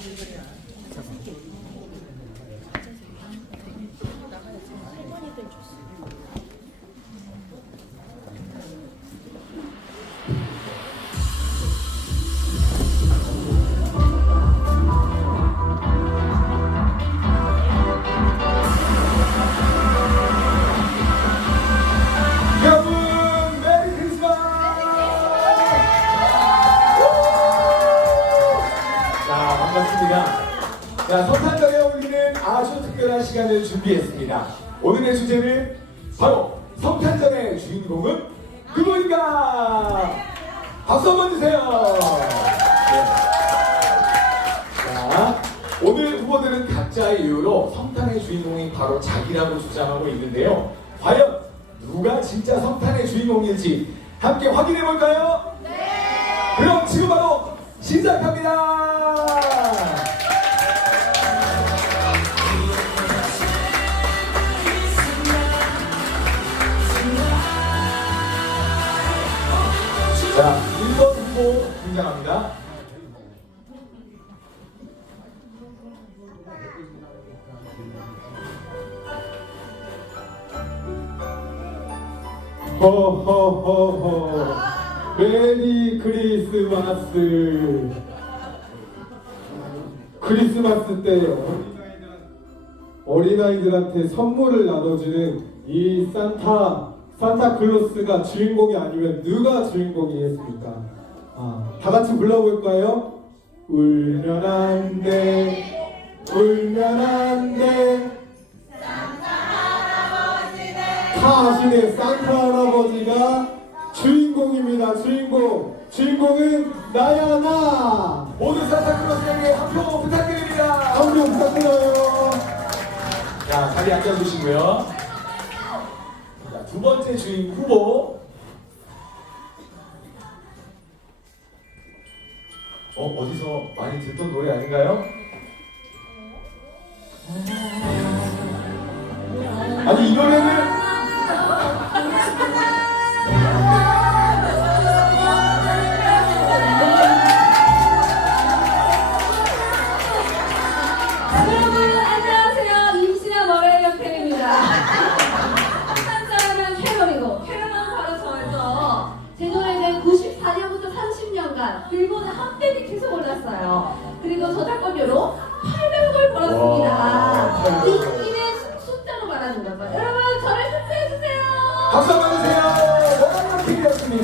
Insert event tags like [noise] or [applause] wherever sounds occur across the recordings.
여러 시간을 준비했습니다. 오늘의 주제는 바로 성탄절의 주인공은 누구인가? 박수 한번 주세요. 네. 자, 오늘 후보들은 각자의 이유로 성탄의 주인공이 바로 자기라고 주장하고 있는데요. 과연 누가 진짜 성탄의 주인공일지 함께 확인해 볼까요? 네. 그럼 지금 바로 시작합니다. 허허허허 메리 크리스마스 크리스마스 때 어린아이들한- 어린아이들한테 선물을 나눠주는 이 산타 산타클로스가 주인공이 아니면 누가 주인공이겠습니까? 아, 다 같이 불러볼까요? 울면 안 돼, 울면 안 돼. 다 아시네 산타 할아버지가 주인공입니다 주인공 주인공은 나야 나 모두 산타클로스에게 한 표 부탁드립니다. 한명 부탁드려요 자, 자리 앉아주시고요. 자, 두 번째 주인 후보. 어, 어디서 많이 듣던 노래 아닌가요? 아니, 이 노래는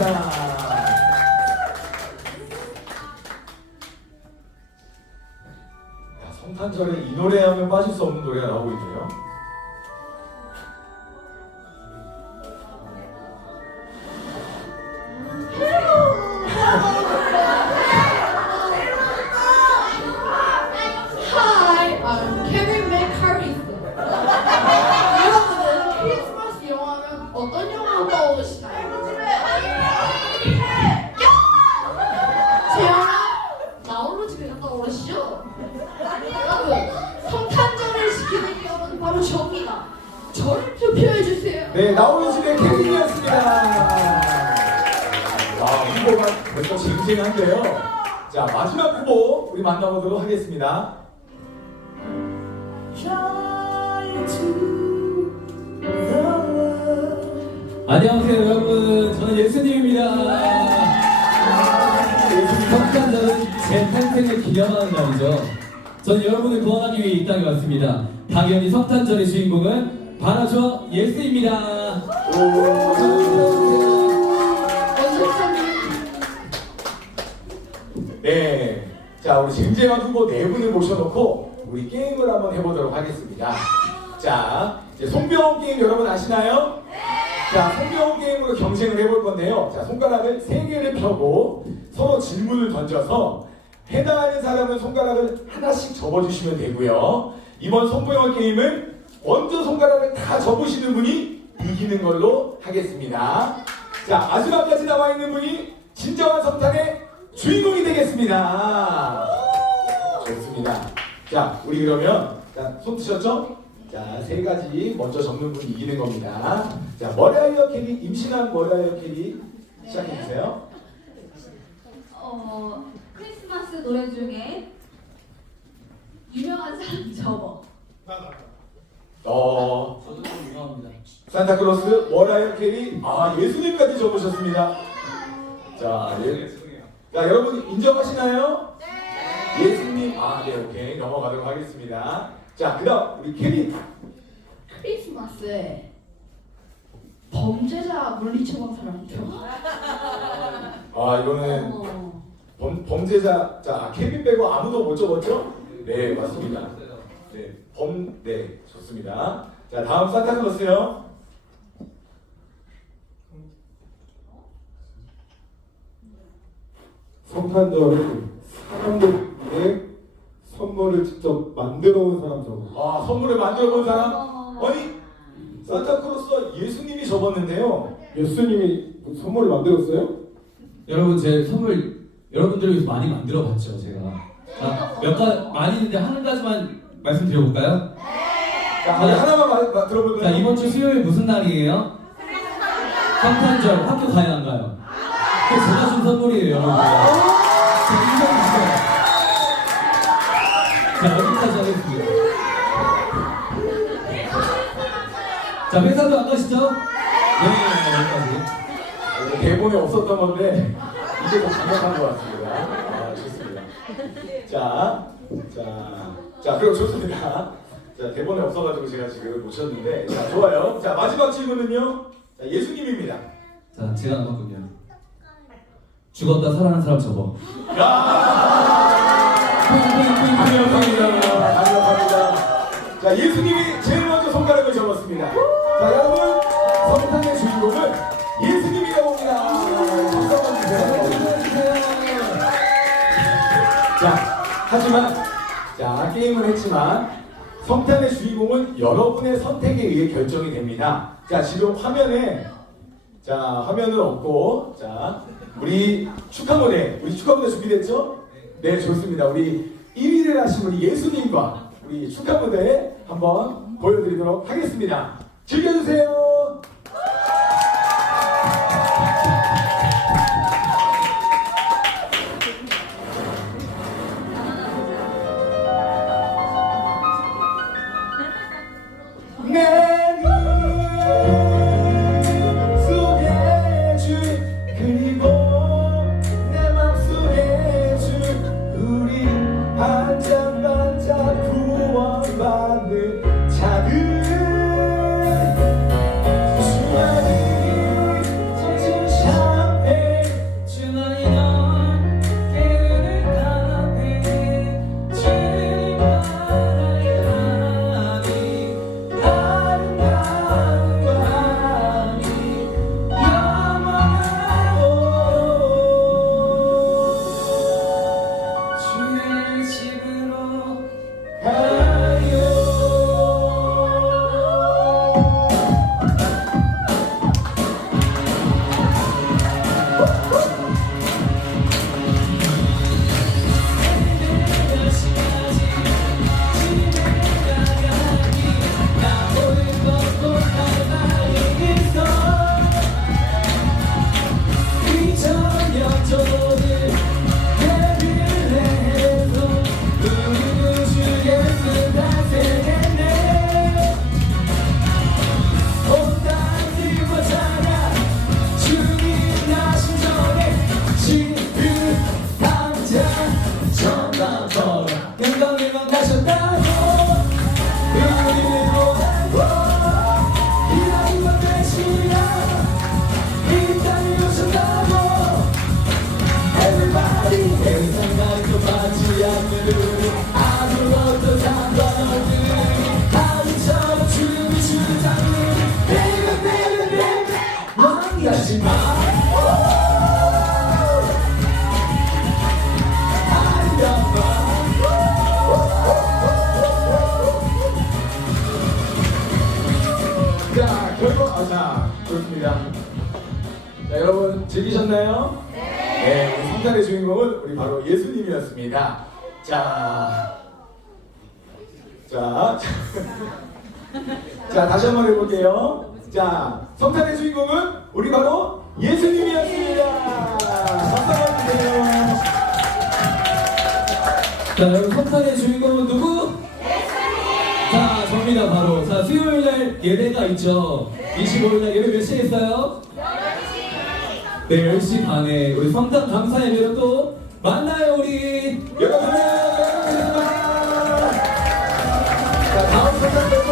야, 성탄절에 이 노래 하면 빠질 수 없는 노래가 나오고 있네요. 저를 투표해주세요. 네, 나오는 집의 케빈이었습니다. 아, 후보가 벌써 쟁쟁한데요. 자, 마지막 후보 우리 만나보도록 하겠습니다. 안녕하세요 여러분 저는 예수님입니다 성탄절은 제 탄생을 기념하는 날이죠 전 여러분을 구원하기 위해 이 땅에 왔습니다 당연히 성탄절의 주인공은 바로 저 예수입니다 네. 자, 우리 쟁쟁한 후보 네 분을 모셔놓고 우리 게임을 한번 해보도록 하겠습니다. 자, 이제 송병호 게임 여러분 아시나요? 자, 송병호 게임으로 경쟁을 해볼 건데요. 자, 손가락을 세 개를 펴고 서로 질문을 던져서 해당하는 사람은 손가락을 하나씩 접어주시면 되고요. 이번 송병호 게임은 먼저 손가락을 다 접으시는 분이 이기는 걸로 하겠습니다. 자, 마지막까지 나와 있는 분이 진정한 성탄의 주인공이 되겠습니다. 좋습니다. 자, 우리 그러면 자, 손 드셨죠? 자, 세 가지 먼저 적는 분이 이기는 겁니다. 자, 머라이어 캐리 임신한 머라이어 캐리 시작해 주세요. 어, 크리스마스 노래 중에 사람 접어. 어, 저도 좀 유명합니다. 산타클로스, 머라이어 캐리, 아 예수님까지 적으셨습니다. 자, 예. 자 여러분 인정하시나요? 네. 예수님, 아 네, 오케이 넘어가도록 하겠습니다. 자, 그다음 우리 케빈. 크리스마스에 범죄자 물리처방 사람 좀. 아 이거는 어. 범, 범죄자, 자 아, 케빈 빼고 아무도 못 적었죠? 네 맞습니다. 네, 범, 네 좋습니다. 자 다음 산타클로스요. 성탄절은 사람들에게 선물을 직접 만들어 온 사람 저거. 아 선물을 만들어 본 사람? 아니 산타클로스와 예수님이 접었는데요. 예수님이 선물을 만들었어요? 여러분 제 선물 여러분들을 위해서 많이 만들어 봤죠 제가. 자, 몇 가지 많이 있는데 한 가지만 말씀드려볼까요? 자 우리 하나만 마, 마, 들어볼까요? 자 이번 주 수요일 무슨 날이에요? 성탄절 학교 가야 안 가요? 그게 제가 준 선물이에요 여러분. 자 여기까지 하겠습니다. 자 회사도 안 가시죠? 네 여기까지. 어, 대본에 없었던 건데 이제 더 강력한 것 같습니다. 아, 좋습니다. 자, 자, 자, 그럼 좋습니다. 자, 대본에 없어가지고 제가 지금 놓쳤는데, 자, 좋아요. 자, 마지막 질문은요. 자, 예수님입니다. 자 제가 남았군요. 죽었다 살아난 사람 접어. 강력합니다. 자, 예수님이 제일 먼저 손가락 자 게임을 했지만 성탄의 주인공은 여러분의 선택에 의해 결정이 됩니다. 자 지금 화면에 자 화면은 없고 자 우리 축하 무대 우리 축하 무대 준비됐죠? 네 좋습니다. 우리 1위를 하신 우리 예수님과 우리 축하 무대 한번 보여드리도록 하겠습니다. 즐겨주세요. 주 왕가지 마 자, 결국 아, 자, 좋습니다. 자, 여러분 즐기셨나요? 네. 우리 성탄의 주인공은 우리 바로 예수님이었습니다. 자, 자, [laughs] 자, 다시 한번 해볼게요. 자, 성탄의 주인공은 우리 바로 예수님이었습니다. 감사합니다. 자, 여러분 성탄의 주인공은 누구? 자, 접니다 바로. 자, 수요일 날 예배가 있죠. 25일 날 예배 몇 시에 있어요? 네, 10시 반에 우리 성탄 감사 예배로 또 만나요, 우리. 여러분, 여러분, 여러분. 자, 다음 성탄